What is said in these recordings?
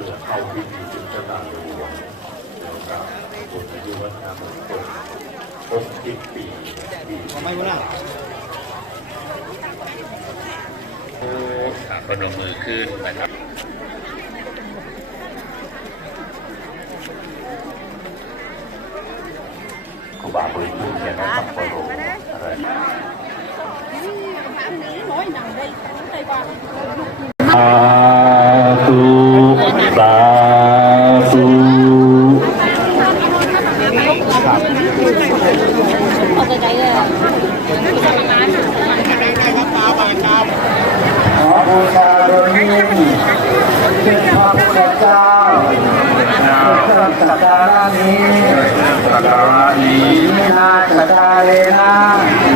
พื่อเข้าพิธีจุดชะตาหลวงแล้วก็บุญอายุวัฒนมงคลหกสิบปีปีไม่รู้นะโอ้ขาพนมมือขึ้นนะครับครูบาบุญคุณเนี่ยนะสัพพโรอะไร nói nằm đây đây qua สาาธุ không có cái cái cái cái ขอบูชาดยยิ่งเป็นพระพุทธเจ้าเครื่องสักการะนี้สักการะนี้นินาสักการเลนะ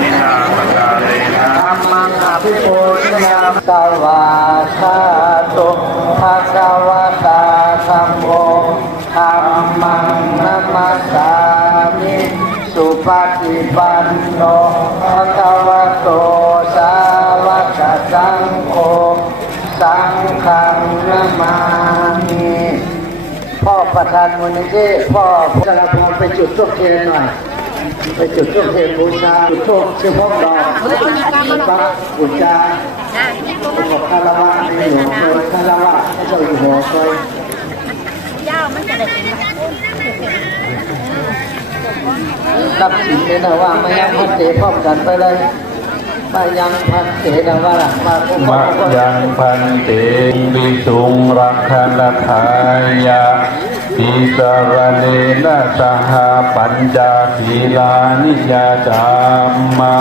นิทาสักการะนะธรรมังอภิปูชยามสวาชา ปฏิปันโนภะคะวะโตสาวกสังโฆสังฆังนามามิพ่อประธานมูลนิธิพ่อจรพรไปจุดทูบเทียนหน่อย ไปจุดทูบเทียนบูชาจุดทูบชื่อพ่อดอกพระบูชาประกอบคารวะในหลวงโดยคารวะพระเจ้าอยู่หัวคอย dao mới cái này รับสินเลยนะว่ามายังพันเตพร้อมกันไปเลยมายังพันเตนะว่ามาพบมะยังพันเตวิสุงรักขันทายะติสรเนนะสหปัญจศีลานิยาจามะ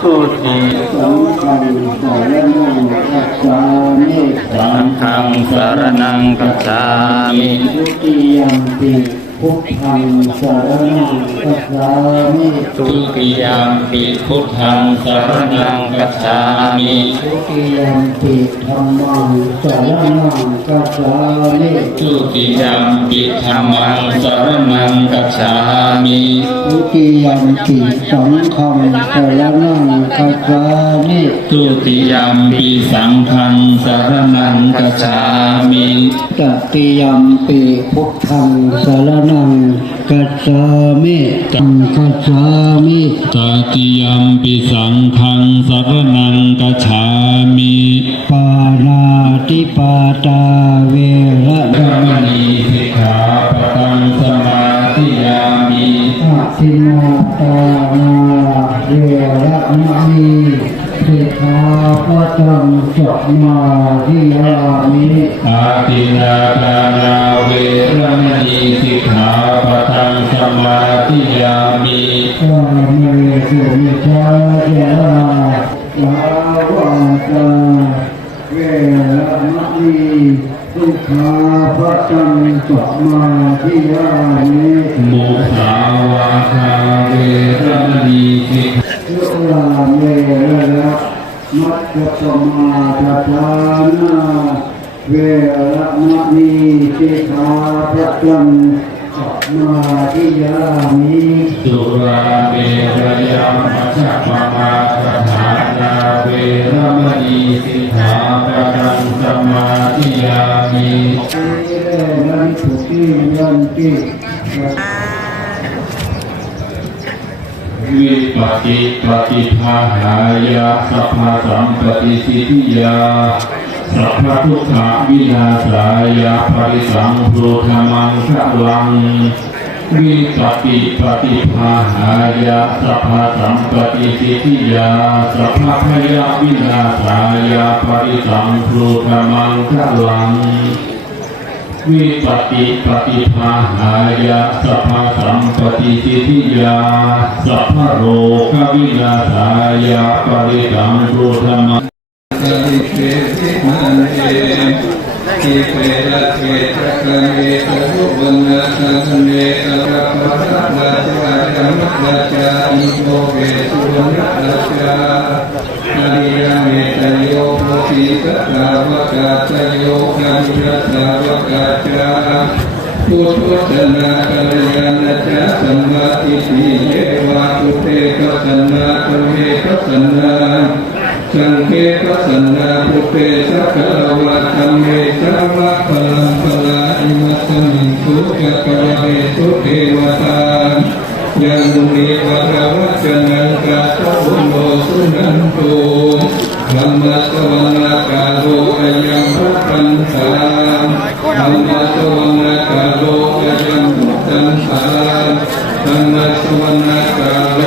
สุติสังฆังสารนังกัจฉามิสังฆังสารนังกัจฉามิทุติยัมปิ พุทธังสารนังกัจฉามิทุติยามปิพุทธังสารนังกัจฉามิทุติยัมปิธรรมังสารนังกัจฉามิทุติยามปิธรรมังสารนังกัจฉามิทุติยัมปิสังฆังสารนังกัจฉามิทุติยามปิสังฆังสารนังกัจฉามิ ตติยัมปิพุทธังสารนังกัจฉามิตังกัจฉามิตติยามปิสังฆังสารนังกัจฉามิปานาติปาตาเวระธรรมณีสิกขาปะทังสมาธิยามิอาทินาตานาเวระมณี สิกขาปะตังสมาธิยามิอาตินาทานาเวรมณีสิกขาปะทังสมาธิยามิกามเมสุมิชาเจนะลาวาตาเวรมณีสิขาปะตังสมาธิยามิมุสาวาทาเวรมณีสิกขาเมระ มัจจสมาทานาเวระมะนีสิกขาปะตังสมาธิยามิสุราเวรยามัชฌะปมาสถานาเวรมณีสิกขาปะทังสมาธิยามินันทุติยันติ วิปติปฏิภาหายาสัพพะสัมปติสิทธิยาสัพพะทุกขวินาศายาปริสังโพธมังคะลังวิปติปฏิภาหายาสัพพะสัมปติสิทธิยาสัพพะพยาวินาศายาปริสังโพธมังคะลัง วิปติปฏิภาหายาสัพพสัมปติสิทธิยาสัพพโรควินาศายาปริสังโฆธรรมะติเกติมันเตทิเกระเกตะคะเมตะรุวันนะสังเมตะระปะทะนาจาจามัจจานิโกเวสุวรรณราชาอาริยเมตโยโพธิสัตวกาจโยคันทัตวกาจาพุทธนากัลยาณจาสัมมาทิฏฐิเยวาตุเตกัสนาตุเมกัสนาสังเกตสันนาปุเปสักขะวะธรรมเมสัมมาพลังพลัจักรเวสุเทวตายังมีวระวัจนังกัสสะบุโนสุนันตุ ธรรมะสวนาคาโลอายังพัทันสาธรรมะสวนาคาโลอายังพัทันสาธรรมะสวนาคาโล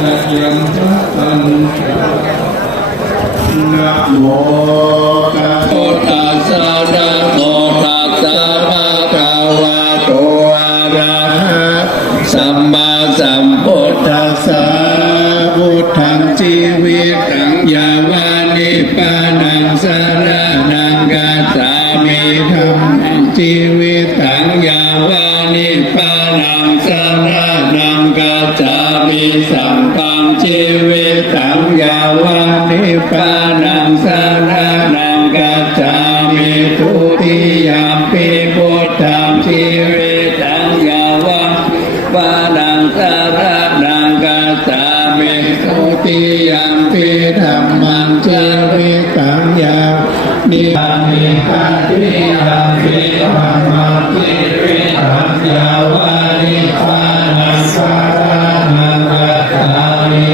อายังพัทันสานะโมตัสสะตัสสะนะโมตัสสะภะคะวะโตอะระหะสัมมาสัมพุทธัสสะพุทธังชีวิตังยาวา นิพพานังสารณังกัจามิธรรมชีวิตังยาวานิพพานังสารณังกัจามิสังฆังชีวิตังยาวานิพพานังสารณังกัจามิทุติยามปิพุทธังชีว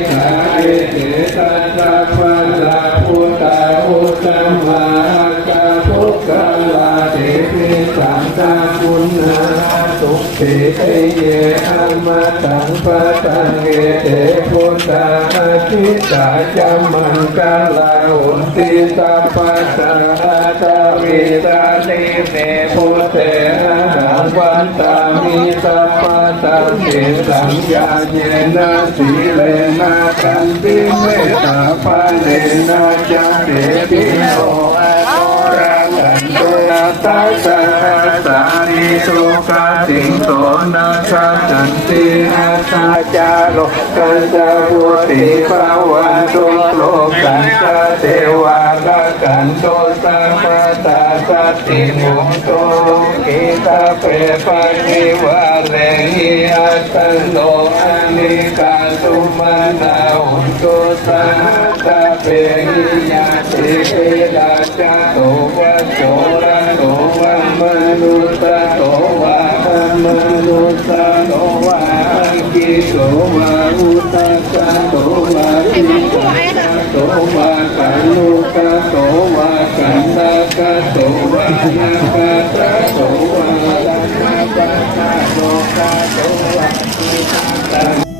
ทธิกาเอเตตัสสะภะละพุทธาพุทธัมมาคาพุทธลาเทปิสังฆปุณณา ตเตเยอมมะตังปะตังเอเตพุทธาทิตาจัมมังกาลาอุนติสัพพะตาตาวิตานิเนพุทเตหังวันตามิสัพพะตังเตสังยาเยนะสีเลนะกันติเมตตาภาเนนะจันเตปิโนอะโนรากันโตตัสสะสาริสุขสิงโตนะชาจันติอาตาจาโลกัสสะพุติภาวันตุโลกันสเทวาระกันโตสัมปตาสติมุงโตกิตาเปปะนิวาเรหิอัตโนอนิกาสุมานาอุนโตสัมตาเปหิยาติเปดาจาโตวะโจระโตวะมนุสะโตวะ มนุสะโตวะกิโตวะอุตตะโตวะกิโตโตวะกันุกะโตวะกันตะกะโตวะนาคะตะโตวะลันนะปะทะโตกะโตวะอิตะ